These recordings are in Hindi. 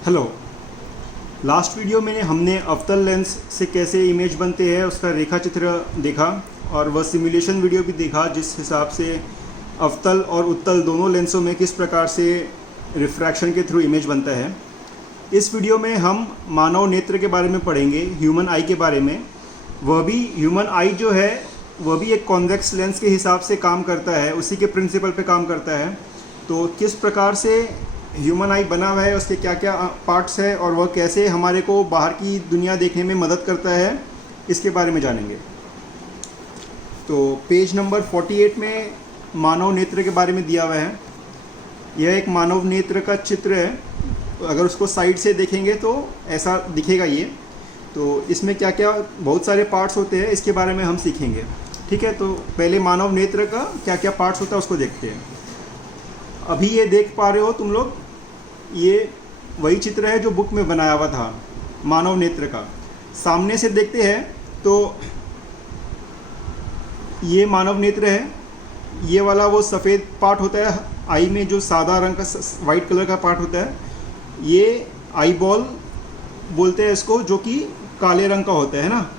हेलो। लास्ट वीडियो में हमने अवतल लेंस से कैसे इमेज बनते हैं उसका रेखा चित्र देखा और वह सिमुलेशन वीडियो भी देखा जिस हिसाब से अवतल और उत्तल दोनों लेंसों में किस प्रकार से रिफ्रैक्शन के थ्रू इमेज बनता है। इस वीडियो में हम मानव नेत्र के बारे में पढ़ेंगे, ह्यूमन आई के बारे में। वह भी ह्यूमन आई जो है वह भी एक कॉन्वेक्स लेंस के हिसाब से काम करता है, उसी के प्रिंसिपल पे काम करता है। तो किस प्रकार से ह्यूमन आई बना हुआ है, उसके क्या क्या पार्ट्स है और वह कैसे हमारे को बाहर की दुनिया देखने में मदद करता है, इसके बारे में जानेंगे। तो पेज नंबर 48 में मानव नेत्र के बारे में दिया हुआ है। यह एक मानव नेत्र का चित्र है। अगर उसको साइड से देखेंगे तो ऐसा दिखेगा ये। तो इसमें क्या क्या बहुत सारे पार्ट्स होते हैं, इसके बारे में हम सीखेंगे। ठीक है, तो पहले मानव नेत्र का क्या क्या पार्ट्स होता है उसको देखते हैं। अभी ये देख पा रहे हो तुम लोग, ये वही चित्र है जो बुक में बनाया हुआ था मानव नेत्र का। सामने से देखते हैं तो ये मानव नेत्र है। ये वाला वो सफ़ेद पार्ट होता है आई में, जो सादा रंग का वाइट कलर का पार्ट होता है, ये आई बॉल बोलते हैं इसको, जो कि काले रंग का होता है ना।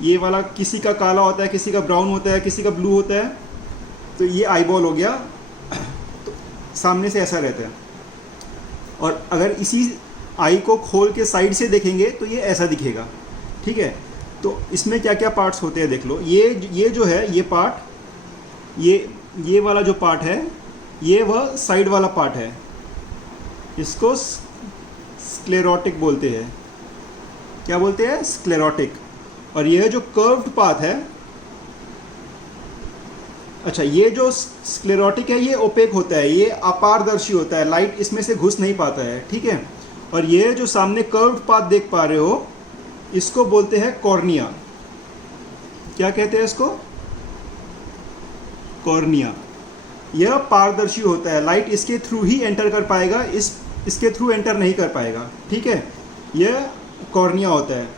ये वाला किसी का काला होता है, किसी का ब्राउन होता है, किसी का ब्लू होता है। तो ये आई बॉल हो गया। तो सामने से ऐसा रहता है। और अगर इसी आई को खोल के साइड से देखेंगे तो ये ऐसा दिखेगा। ठीक है, तो इसमें क्या क्या पार्ट्स होते हैं देख लो। ये जो है ये पार्ट, ये वाला जो पार्ट है ये वह साइड वाला पार्ट है, इसको स्क्लेरोटिक बोलते हैं। क्या बोलते हैं? स्क्लेरोटिक। और यह जो कर्व्ड पाथ है, अच्छा, ये जो स्क्लेरोटिक है ये ओपेक होता है, ये अपारदर्शी होता है, लाइट इसमें से घुस नहीं पाता है। ठीक है, और ये जो सामने कर्व्ड पाथ देख पा रहे हो इसको बोलते हैं कॉर्निया। क्या कहते हैं इसको? कॉर्निया। यह पारदर्शी होता है, लाइट इसके थ्रू ही एंटर कर पाएगा, इसके थ्रू एंटर नहीं कर पाएगा। ठीक है, यह कॉर्निया होता है।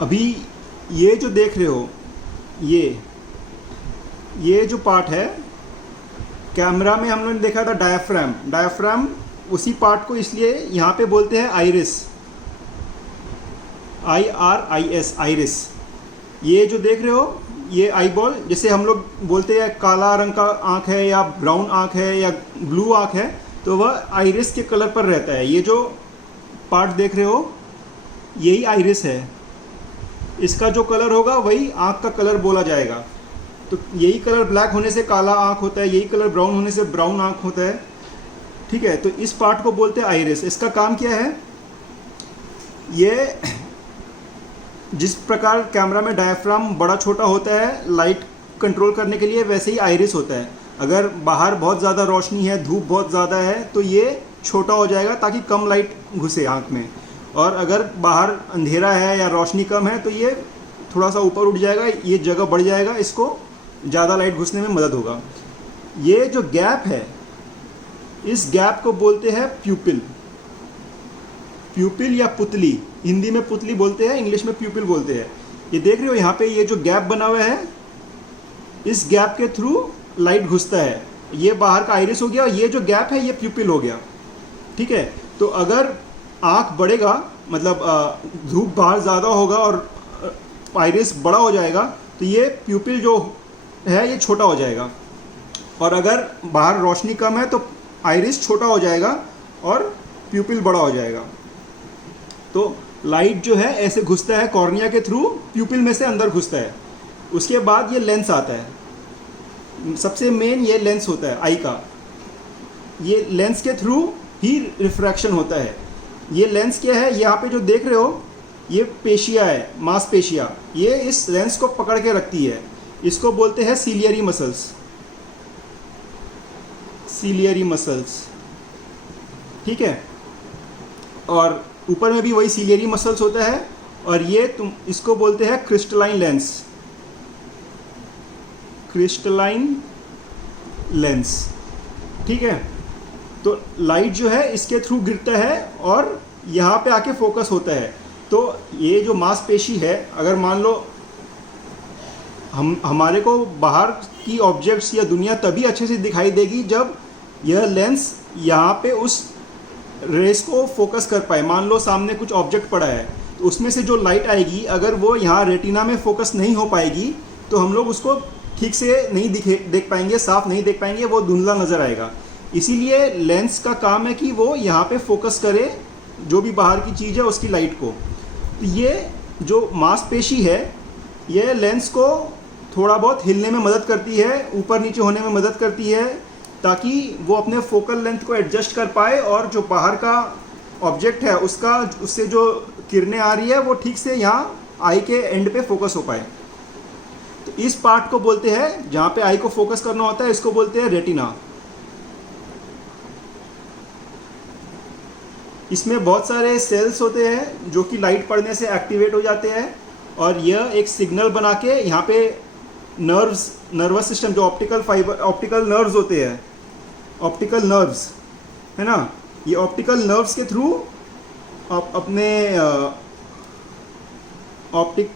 अभी ये जो देख रहे हो ये जो पार्ट है, कैमरा में हम लोगों ने देखा था डायाफ्राम। डायाफ्राम उसी पार्ट को इसलिए यहाँ पे बोलते हैं आइरिस, IRIS, आइरिस। ये जो देख रहे हो ये आई बॉल, जैसे हम लोग बोलते हैं काला रंग का आँख है या ब्राउन आँख है या ब्लू आँख है, तो वह आइरिस के कलर पर रहता है। ये जो पार्ट देख रहे हो यही आइरिस है। इसका जो कलर होगा वही आँख का कलर बोला जाएगा। तो यही कलर ब्लैक होने से काला आँख होता है, यही कलर ब्राउन होने से ब्राउन आँख होता है। ठीक है, तो इस पार्ट को बोलते हैं आइरिस। इसका काम क्या है? ये जिस प्रकार कैमरा में डायफ्राम बड़ा छोटा होता है लाइट कंट्रोल करने के लिए, वैसे ही आइरिस होता है। अगर बाहर बहुत ज़्यादा रोशनी है, धूप बहुत ज़्यादा है, तो ये छोटा हो जाएगा ताकि कम लाइट घुसे आँख में। और अगर बाहर अंधेरा है या रोशनी कम है तो ये थोड़ा सा ऊपर उठ जाएगा, ये जगह बढ़ जाएगा, इसको ज़्यादा लाइट घुसने में मदद होगा। ये जो गैप है, इस गैप को बोलते हैं प्यूपिल। प्यूपिल या पुतली, हिंदी में पुतली बोलते हैं, इंग्लिश में प्यूपिल बोलते हैं। ये देख रहे हो यहाँ पे ये जो गैप बना हुआ है, इस गैप के थ्रू लाइट घुसता है। ये बाहर का आइरिस हो गया, ये जो गैप है ये प्यूपिल हो गया। ठीक है, तो अगर आँख बढ़ेगा, मतलब धूप बाहर ज़्यादा होगा और आइरिस बड़ा हो जाएगा, तो ये प्यूपिल जो है ये छोटा हो जाएगा। और अगर बाहर रोशनी कम है तो आइरिस छोटा हो जाएगा और प्यूपिल बड़ा हो जाएगा। तो लाइट जो है ऐसे घुसता है कॉर्निया के थ्रू, प्यूपिल में से अंदर घुसता है। उसके बाद ये लेंस आता है। सबसे मेन ये लेंस होता है आई का। ये लेंस के थ्रू ही रिफ्रैक्शन होता है। ये लेंस क्या है? यहाँ पे जो देख रहे हो ये पेशिया है, मांसपेशिया। ये इस लेंस को पकड़ के रखती है। इसको बोलते हैं सीलियरी मसल्स। Ciliary muscles. ठीक है, और ऊपर में भी वही सीलियरी मसल्स होता है। और ये इसको बोलते हैं क्रिस्टलाइन लेंस। Crystalline lens. ठीक है, तो लाइट जो है इसके थ्रू गिरता है और यहाँ पे आके फोकस होता है। तो ये जो मांसपेशी है, अगर मान लो हमारे को बाहर की ऑब्जेक्ट्स या दुनिया तभी अच्छे से दिखाई देगी जब यह लेंस यहाँ पे उस रेस को फोकस कर पाए। मान लो सामने कुछ ऑब्जेक्ट पड़ा है, तो उसमें से जो लाइट आएगी अगर वो यहाँ रेटिना में फोकस नहीं हो पाएगी तो हम लोग उसको ठीक से नहीं देख पाएंगे, साफ नहीं देख पाएंगे, वो धुंधला नज़र आएगा। इसीलिए लेंस का काम है कि वो यहाँ पे फोकस करे जो भी बाहर की चीज़ है उसकी लाइट को। तो ये जो मांसपेशी है ये लेंस को थोड़ा बहुत हिलने में मदद करती है, ऊपर नीचे होने में मदद करती है, ताकि वो अपने फोकल लेंथ को एडजस्ट कर पाए और जो बाहर का ऑब्जेक्ट है उससे जो किरणें आ रही है वो ठीक से यहाँ आई के एंड पे फोकस हो पाए। तो इस पार्ट को बोलते हैं, जहाँ पे आई को फोकस करना होता है, इसको बोलते हैं रेटिना। इसमें बहुत सारे सेल्स होते हैं जो कि लाइट पड़ने से एक्टिवेट हो जाते हैं और यह एक सिग्नल बना के यहाँ पे नर्वस सिस्टम, जो ऑप्टिकल नर्व्स होते हैं, ऑप्टिकल नर्व्स है ना, ये ऑप्टिकल नर्व्स के थ्रू अपने ऑप्टिक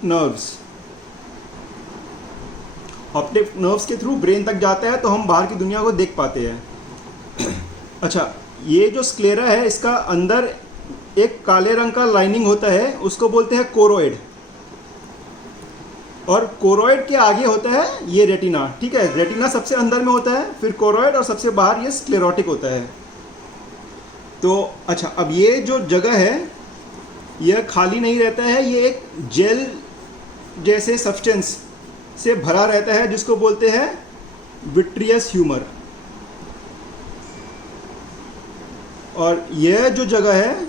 नर्व्स के थ्रू ब्रेन तक जाता है, तो हम बाहर की दुनिया को देख पाते हैं। अच्छा, ये जो स्क्लेरा है इसका अंदर एक काले रंग का लाइनिंग होता है, उसको बोलते हैं कोरोइड, और कोरोइड के आगे होता है ये रेटिना। ठीक है, रेटिना सबसे अंदर में होता है, फिर कोरोइड, और सबसे बाहर ये स्क्लेरोटिक होता है। तो अच्छा, अब ये जो जगह है यह खाली नहीं रहता है, ये एक जेल जैसे सब्सटेंस से भरा रहता है जिसको बोलते हैं विट्रियस ह्यूमर। और यह जो जगह है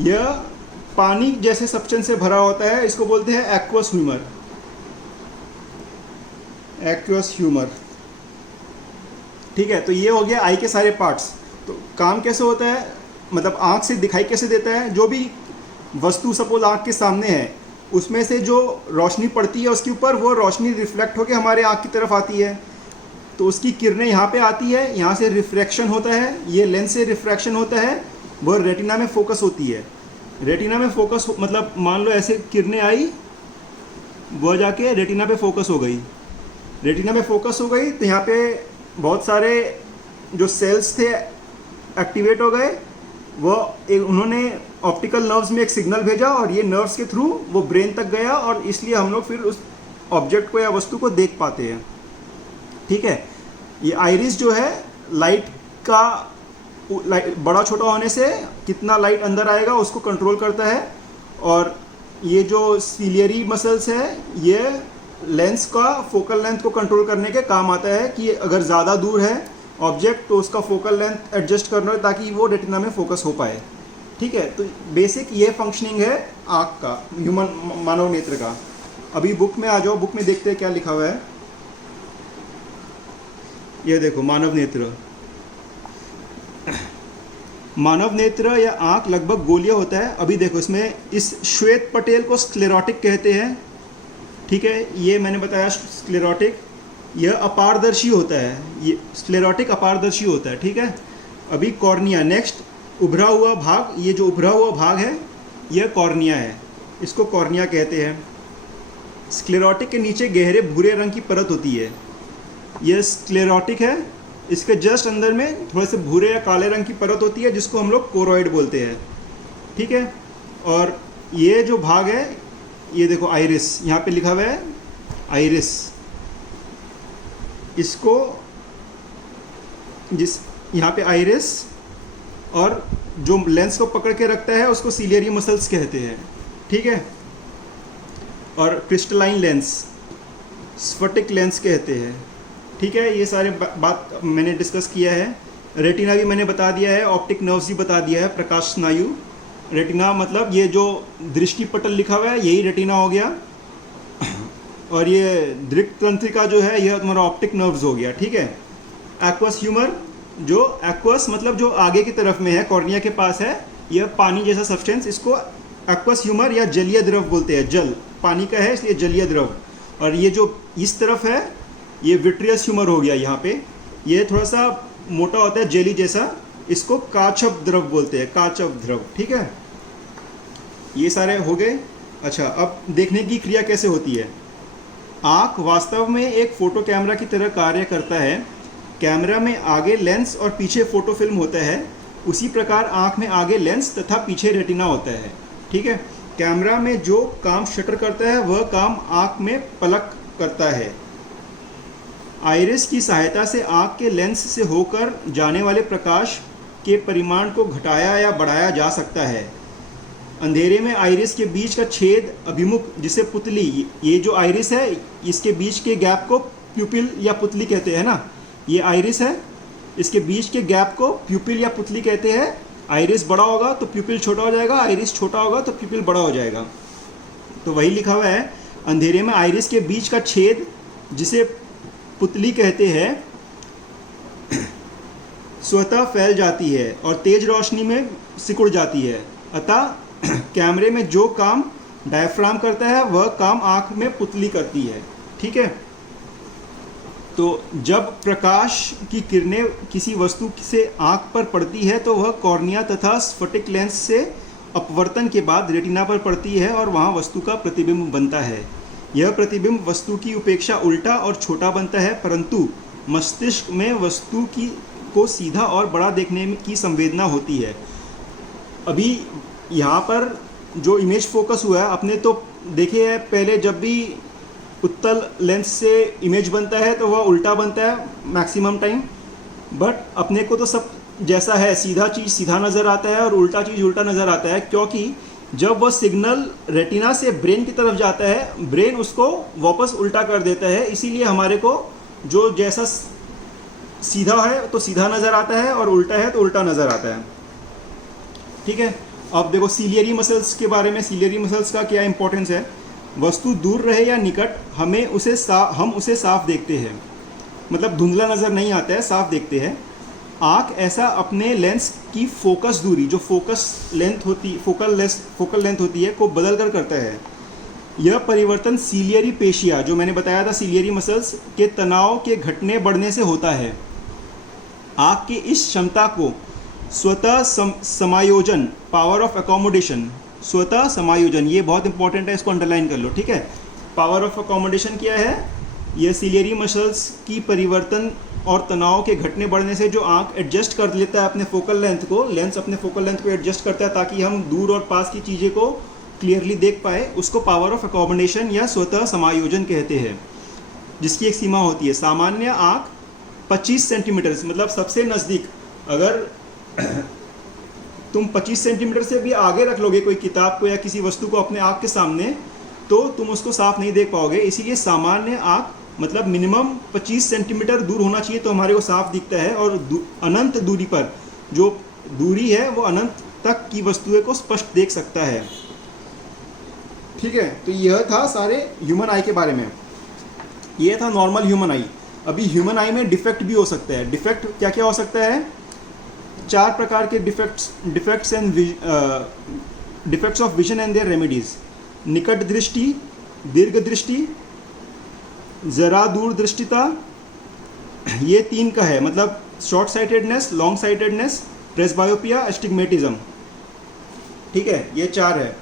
यह पानी जैसे सब्सटेंस से भरा होता है, इसको बोलते हैं एक्वस ह्यूमर। ठीक है, तो ये हो गया आई के सारे पार्ट्स। तो काम कैसे होता है, मतलब आँख से दिखाई कैसे देता है, जो भी वस्तु सपोज आँख के सामने है उसमें से जो रोशनी पड़ती है उसके ऊपर, वो रोशनी रिफ्लेक्ट होकर हमारे आँख की तरफ आती है, तो उसकी किरणें यहाँ पे आती है, यहाँ से रिफ्रैक्शन होता है, ये लेंस से रिफ्रैक्शन होता है, वह रेटिना में फोकस होती है। रेटिना में फोकस मतलब मान लो ऐसे किरणें आई, वह जाके रेटिना पे फोकस हो गई। रेटिना में फोकस हो गई तो यहाँ पे बहुत सारे जो सेल्स थे एक्टिवेट हो गए, उन्होंने ऑप्टिकल नर्व्स में एक सिग्नल भेजा और ये नर्व्स के थ्रू वो ब्रेन तक गया, और इसलिए हम लोग फिर उस ऑब्जेक्ट को या वस्तु को देख पाते हैं। ठीक है, ये आइरिस जो है लाइट का बड़ा छोटा होने से कितना लाइट अंदर आएगा उसको कंट्रोल करता है, और ये जो सिलियरी मसल्स है ये लेंस का फोकल लेंथ को कंट्रोल करने के काम आता है, कि अगर ज़्यादा दूर है ऑब्जेक्ट तो उसका फोकल लेंथ एडजस्ट करना ताकि वो रेटिना में फोकस हो पाए। ठीक है, तो बेसिक ये फंक्शनिंग है आँख का, मानव नेत्र का। अभी बुक में आ जाओ, बुक में देखते हैं क्या लिखा हुआ है। ये देखो, मानव नेत्र या आँख लगभग गोलीय होता है। अभी देखो, इसमें इस श्वेत पटेल को स्क्लेरोटिक कहते हैं। ठीक है, ये मैंने बताया स्क्लेरोटिक, यह अपारदर्शी होता है, ये स्क्लेरोटिक अपारदर्शी होता है। ठीक है, अभी कॉर्निया, नेक्स्ट उभरा हुआ भाग, ये जो उभरा हुआ भाग है यह कॉर्निया है, इसको कॉर्निया कहते हैं। स्क्लेरोटिक के नीचे गहरे भूरे रंग की परत होती है, यह स्क्लेरोटिक है। इसके जस्ट अंदर में थोड़े से भूरे या काले रंग की परत होती है जिसको हम लोग कोरोइड बोलते हैं। ठीक है, और ये जो भाग है ये देखो आइरिस, यहाँ पे लिखा हुआ है आइरिस, इसको यहाँ पे आइरिस, और जो लेंस को पकड़ के रखता है उसको सिलियरी मसल्स कहते हैं। ठीक है, और क्रिस्टलाइन लेंस, स्फटिक लेंस कहते हैं। ठीक है, ये सारे बात मैंने डिस्कस किया है। रेटिना भी मैंने बता दिया है, ऑप्टिक नर्व्स भी बता दिया है, प्रकाश स्नायु। रेटिना मतलब ये जो दृष्टि पटल लिखा हुआ है यही रेटिना हो गया, और ये दृक् तंत्रिका जो है यह तुम्हारा ऑप्टिक नर्व्स हो गया। ठीक है, एक्वस ह्यूमर, जो एक्वस मतलब जो आगे की तरफ में है, कॉर्निया के पास है, यह पानी जैसा सब्सटेंस, इसको एक्वस ह्यूमर या जलीय द्रव बोलते हैं। जल पानी का है इसलिए जलीय द्रव। और ये जो इस तरफ है ये विट्रियस ह्यूमर हो गया, यहाँ पे ये थोड़ा सा मोटा होता है जेली जैसा, इसको काचव द्रव बोलते हैं, काचव द्रव। ठीक है, ये सारे हो गए। अच्छा, अब देखने की क्रिया कैसे होती है। आँख वास्तव में एक फ़ोटो कैमरा की तरह कार्य करता है। कैमरा में आगे लेंस और पीछे फोटो फिल्म होता है, उसी प्रकार आँख में आगे लेंस तथा पीछे रेटिना होता है। ठीक है, कैमरा में जो काम शटर करता है वह काम आँख में पलक करता है। आइरिस की सहायता से आँख के लेंस से होकर जाने वाले प्रकाश के परिमाण को घटाया या बढ़ाया जा सकता है। अंधेरे में आइरिस के बीच का छेद अभिमुख, जिसे पुतली, ये जो आइरिस है इसके बीच के गैप को प्यूपिल या पुतली कहते हैं ना, ये आइरिस है, इसके बीच के गैप को प्यूपिल या पुतली कहते हैं। आइरिस बड़ा होगा तो प्यूपिल छोटा हो जाएगा, आइरिस छोटा होगा तो प्यूपिल बड़ा हो जाएगा। तो वही लिखा हुआ है, अंधेरे में आइरिस के बीच का छेद जिसे पुतली कहते हैं स्वतः फैल जाती है और तेज रोशनी में सिकुड़ जाती है। अतः कैमरे में जो काम डायफ्राम करता है वह काम आँख में पुतली करती है। ठीक है, तो जब प्रकाश की किरणें किसी वस्तु से आँख पर पड़ती है तो वह कॉर्निया तथा स्फटिक लेंस से अपवर्तन के बाद रेटिना पर पड़ती है और वहाँ वस्तु का प्रतिबिंब बनता है। यह प्रतिबिंब वस्तु की उपेक्षा उल्टा और छोटा बनता है, परंतु मस्तिष्क में वस्तु को सीधा और बड़ा देखने की संवेदना होती है। अभी यहाँ पर जो इमेज फोकस हुआ है, अपने तो देखे है पहले जब भी उत्तल लेंस से इमेज बनता है तो वह उल्टा बनता है मैक्सिमम टाइम, बट अपने को तो सब जैसा है, सीधा चीज़ सीधा नज़र आता है और उल्टा चीज़ उल्टा नज़र आता है, क्योंकि जब वह सिग्नल रेटिना से ब्रेन की तरफ जाता है, ब्रेन उसको वापस उल्टा कर देता है। इसीलिए हमारे को जो जैसा सीधा है तो सीधा नज़र आता है और उल्टा है तो उल्टा नज़र आता है। ठीक है, अब देखो सीलियरी मसल्स के बारे में। सीलियरी मसल्स का क्या इंपॉर्टेंस है? वस्तु दूर रहे या निकट, हम उसे साफ देखते हैं, मतलब धुंधला नज़र नहीं आता है, साफ देखते हैं। आँख ऐसा अपने लेंस की फोकस दूरी, जो फोकल लेंथ होती है, को बदल कर करता है। यह परिवर्तन सीलियरी पेशिया, जो मैंने बताया था सीलियरी मसल्स के तनाव के घटने बढ़ने से होता है। आँख की इस क्षमता को स्वतः समायोजन, पावर ऑफ अकोमोडेशन, स्वतः समायोजन, ये बहुत इंपॉर्टेंट है, इसको अंडरलाइन कर लो। ठीक है, पावर ऑफ अकोमोडेशन क्या है? यह सीलियरी मसल्स की परिवर्तन और तनाव के घटने बढ़ने से जो आँख एडजस्ट कर लेता है अपने फोकल लेंथ को, लेंस अपने फोकल लेंथ को एडजस्ट करता है ताकि हम दूर और पास की चीज़ें को क्लियरली देख पाए, उसको पावर ऑफ अकोमोडेशन या स्वतः समायोजन कहते हैं, जिसकी एक सीमा होती है। सामान्य आँख 25 सेंटीमीटर, मतलब सबसे नज़दीक, अगर तुम 25 सेंटीमीटर से भी आगे रख लोगे कोई किताब को या किसी वस्तु को अपने आँख के सामने, तो तुम उसको साफ नहीं देख पाओगे। इसीलिए सामान्य आँख मतलब मिनिमम 25 सेंटीमीटर दूर होना चाहिए तो हमारे को साफ दिखता है, और अनंत दूरी पर जो दूरी है वो अनंत तक की वस्तुएं को स्पष्ट देख सकता है। ठीक है, तो यह था सारे ह्यूमन आई के बारे में। यह था नॉर्मल ह्यूमन आई। अभी ह्यूमन आई में डिफेक्ट भी हो सकता है। डिफेक्ट क्या क्या हो सकता है? 4 प्रकार के defects of vision and their remedies. निकट दृष्टि, दीर्घ दृष्टि, ज़रा दूर दृष्टिता, ये 3 का है, मतलब short sightedness, long sightedness, presbyopia, astigmatism. ठीक है, ये 4 है।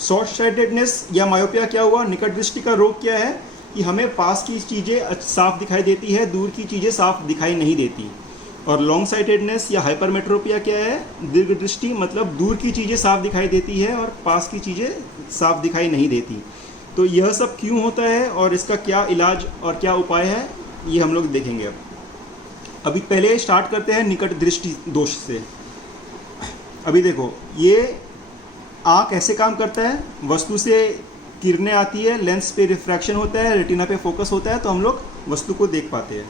शॉर्ट साइटेडनेस या मायोपिया क्या हुआ? निकट दृष्टि का रोग क्या है कि हमें पास की चीज़ें साफ दिखाई देती है, दूर की चीज़ें साफ दिखाई नहीं देती। और लॉन्ग साइटेडनेस या हाइपरमेट्रोपिया क्या है? दीर्घ दृष्टि, मतलब दूर की चीज़ें साफ दिखाई देती है और पास की चीज़ें साफ दिखाई नहीं देती। तो यह सब क्यों होता है और इसका क्या इलाज और क्या उपाय है, ये हम लोग देखेंगे। अभी पहले स्टार्ट करते हैं निकट दृष्टि दोष से। अभी देखो, ये आँख ऐसे काम करता है, वस्तु से किरणें आती है, लेंस पे रिफ्रैक्शन होता है, रेटिना पे फोकस होता है, तो हम लोग वस्तु को देख पाते हैं।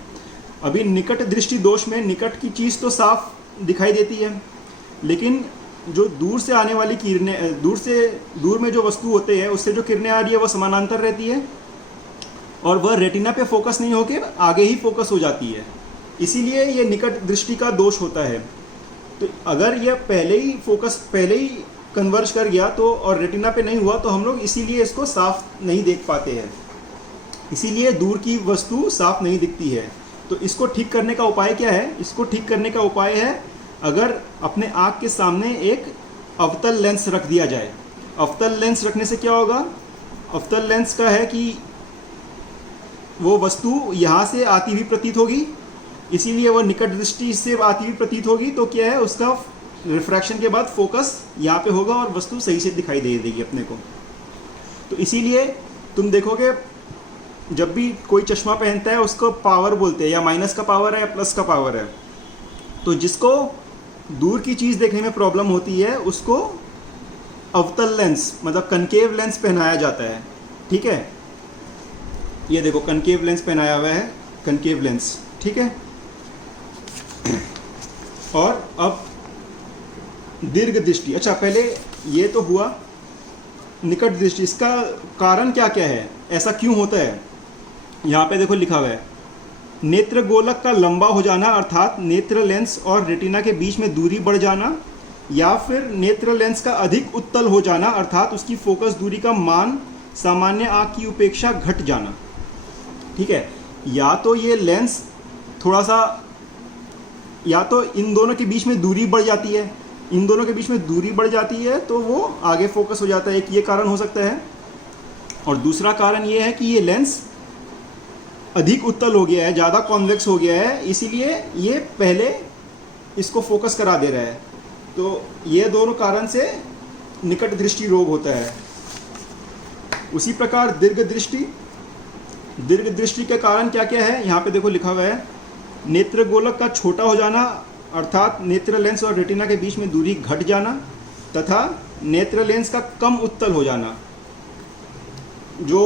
अभी निकट दृष्टि दोष में निकट की चीज़ तो साफ दिखाई देती है, लेकिन जो दूर से आने वाली किरणें, दूर में जो वस्तु होते हैं उससे जो किरणें आ रही है वो समानांतर रहती है और वह रेटिना पे फोकस नहीं होकर आगे ही फोकस हो जाती है। इसीलिए ये निकट दृष्टि का दोष होता है। तो अगर यह पहले ही कन्वर्ज कर गया तो और रेटिना पे नहीं हुआ तो हम लोग इसीलिए इसको साफ नहीं देख पाते हैं, इसीलिए दूर की वस्तु साफ नहीं दिखती है। तो इसको ठीक करने का उपाय क्या है? इसको ठीक करने का उपाय है, अगर अपने आँख के सामने एक अवतल लेंस रख दिया जाए। अवतल लेंस रखने से क्या होगा? अवतल लेंस का है कि वो वस्तु यहाँ से आती हुई प्रतीत होगी, इसीलिए वो निकट दृष्टि से आती हुई प्रतीत होगी, तो क्या है उसका रिफ्रैक्शन के बाद फोकस यहाँ पे होगा और वस्तु सही से दिखाई दे देगी अपने को। तो इसीलिए तुम देखोगे जब भी कोई चश्मा पहनता है उसको पावर बोलते हैं, या माइनस का पावर है या प्लस का पावर है। तो जिसको दूर की चीज़ देखने में प्रॉब्लम होती है उसको अवतल लेंस मतलब कनकेव लेंस पहनाया जाता है। ठीक है, ये देखो कनकेव लेंस पहनाया हुआ है, कनकेव लेंस। ठीक है, और अब दीर्घ दृष्टि। अच्छा, पहले ये तो हुआ निकट दृष्टि, इसका कारण क्या क्या है, ऐसा क्यों होता है। यहाँ पे देखो लिखा हुआ है, नेत्र गोलक का लंबा हो जाना अर्थात नेत्र लेंस और रेटिना के बीच में दूरी बढ़ जाना, या फिर नेत्र लेंस का अधिक उत्तल हो जाना अर्थात उसकी फोकस दूरी का मान सामान्य आँख की उपेक्षा घट जाना। ठीक है, या तो ये लेंस थोड़ा सा, या तो इन दोनों के बीच में दूरी बढ़ जाती है, इन दोनों के बीच में दूरी बढ़ जाती है तो वो आगे फोकस हो जाता है, एक ये कारण हो सकता है। और दूसरा कारण ये है कि ये लेंस अधिक उत्तल हो गया है, ज़्यादा कॉन्वेक्स हो गया है, इसीलिए ये पहले इसको फोकस करा दे रहा है। तो ये दोनों कारण से निकट दृष्टि रोग होता है। उसी प्रकार दीर्घ दृष्टि, दीर्घ दृष्टि के कारण क्या क्या है, यहाँ पे देखो लिखा हुआ है, नेत्र गोलक का छोटा हो जाना अर्थात नेत्र लेंस और रेटिना के बीच में दूरी घट जाना, तथा नेत्र लेंस का कम उत्तल हो जाना। जो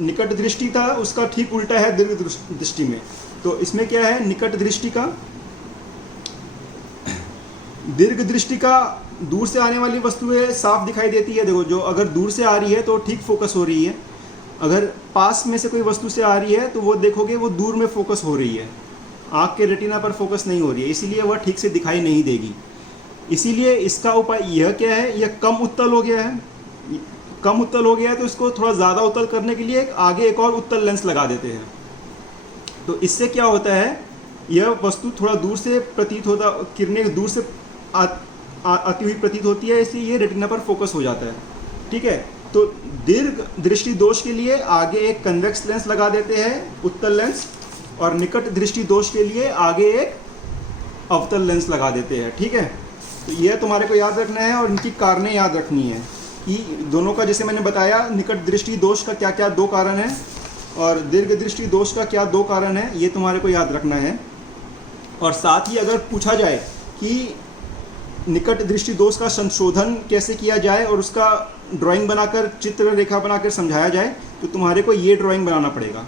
निकट दृष्टि था उसका ठीक उल्टा है दीर्घ दृष्टि में। तो इसमें क्या है, निकट दृष्टि का, दीर्घ दृष्टि का दूर से आने वाली वस्तुएं साफ दिखाई देती है। देखो, जो अगर दूर से आ रही है तो ठीक फोकस हो रही है, अगर पास में से कोई वस्तु से आ रही है तो वो देखोगे वो दूर में फोकस हो रही है, आँख के रेटिना पर फोकस नहीं हो रही है, इसीलिए वह ठीक से दिखाई नहीं देगी। इसीलिए इसका उपाय यह क्या है, यह कम उत्तल हो गया है, कम उत्तल हो गया है तो इसको थोड़ा ज़्यादा उत्तल करने के लिए आगे एक और उत्तल लेंस लगा देते हैं। तो इससे क्या होता है, यह वस्तु थोड़ा दूर से प्रतीत होता, किरणें दूर से आती हुई प्रतीत होती है, इसलिए ये रेटिना पर फोकस हो जाता है। ठीक है, तो दीर्घ दृष्टि दोष के लिए आगे एक कन्वेक्स लेंस लगा देते हैं, उत्तल लेंस, और निकट दृष्टि दोष के लिए आगे एक अवतल लेंस लगा देते हैं। ठीक है, तो यह तुम्हारे को याद रखना है और इनकी कारणें याद रखनी है कि दोनों का, जैसे मैंने बताया, निकट दृष्टि दोष का क्या क्या दो कारण है और दीर्घ दृष्टि दोष का क्या दो कारण है, ये तुम्हारे को याद रखना है। और साथ ही अगर पूछा जाए कि निकट दृष्टि दोष का संशोधन कैसे किया जाए और उसका ड्राइंग बनाकर, चित्र रेखा बनाकर समझाया जाए, तो तुम्हारे को ये ड्राइंग बनाना पड़ेगा।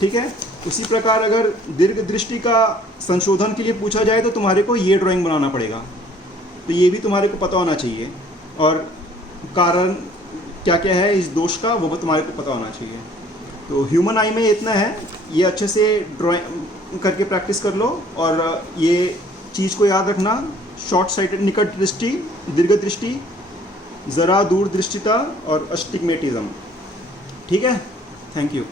ठीक है, उसी प्रकार अगर दीर्घ दृष्टि का संशोधन के लिए पूछा जाए तो तुम्हारे को ये ड्राइंग बनाना पड़ेगा। तो ये भी तुम्हारे को पता होना चाहिए, और कारण क्या क्या है इस दोष का वो भी तुम्हारे को पता होना चाहिए। तो ह्यूमन आई में इतना है, ये अच्छे से ड्राइंग करके प्रैक्टिस कर लो, और ये चीज़ को याद रखना, शॉर्ट साइटेड निकट दृष्टि, दीर्घ दृष्टि, ज़रा दूर दृष्टिता और अस्टिग्मेटिज्म। ठीक है, थैंक यू।